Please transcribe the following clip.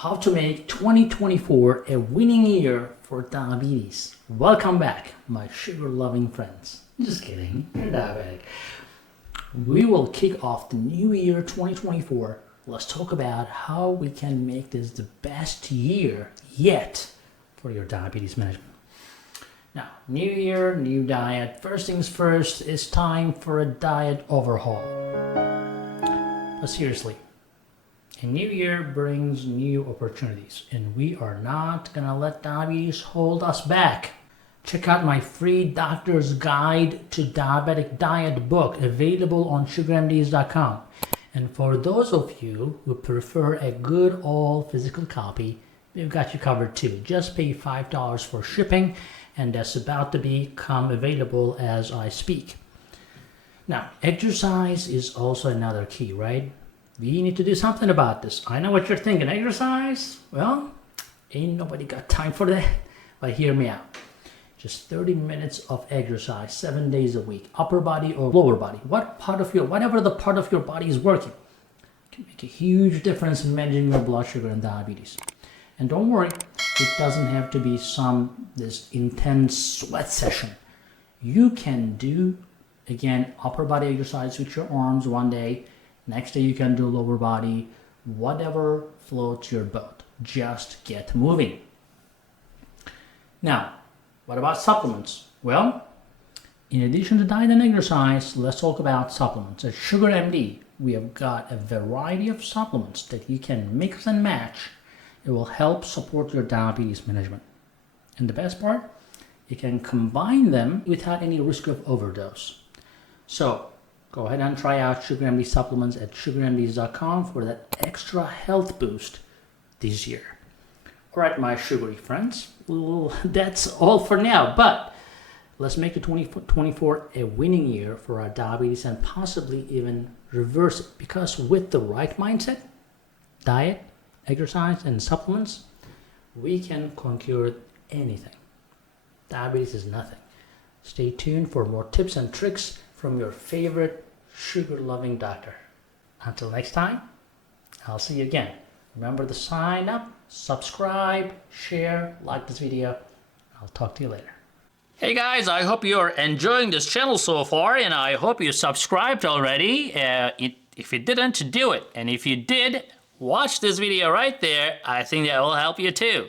How to make 2024 a winning year for diabetes. Welcome back, my sugar-loving friends. Just kidding, you're diabetic. We will kick off the new year 2024. Let's talk about how we can make this the best year yet for your diabetes management. Now, new year, new diet. First things first, it's time for a diet overhaul. But seriously, a new year brings new opportunities, and we are not gonna let diabetes hold us back. Check out my free Doctor's Guide to Diabetic Diet book available on sugarmds.com. And for those of you who prefer a good old physical copy, we've got you covered too. Just pay $5 for shipping, and that's about to become available as I speak. Now, exercise is also another key, right? We need to do something about this. I know what you're thinking. Exercise? Well, ain't nobody got time for that. But hear me out. Just 30 minutes of exercise, 7 days a week, upper body or lower body. Whatever the part of your body is working can make a huge difference in managing your blood sugar and diabetes. And don't worry, it doesn't have to be this intense sweat session. You can do, again, upper body exercise with your arms one day. Next day you can do lower body, whatever floats your boat. Just get moving. Now, what about supplements? Well, in addition to diet and exercise, let's talk about supplements. At SugarMd, we have got a variety of supplements that you can mix and match. It will help support your diabetes management. And the best part, you can combine them without any risk of overdose. So, go ahead and try out SugarMd supplements at sugarmds.com for that extra health boost this year. All right, my sugary friends, well, that's all for now, but let's make the 2024 a winning year for our diabetes and possibly even reverse it, because with the right mindset, diet, exercise, and supplements, we can conquer anything. Diabetes is nothing. Stay tuned for more tips and tricks from your favorite sugar-loving doctor. Until next time, I'll see you again. Remember to sign up, subscribe, share, like this video. I'll talk to you later. Hey guys, I hope you're enjoying this channel so far, and I hope you subscribed already. If you didn't, do it. And if you did, watch this video right there. I think that will help you too.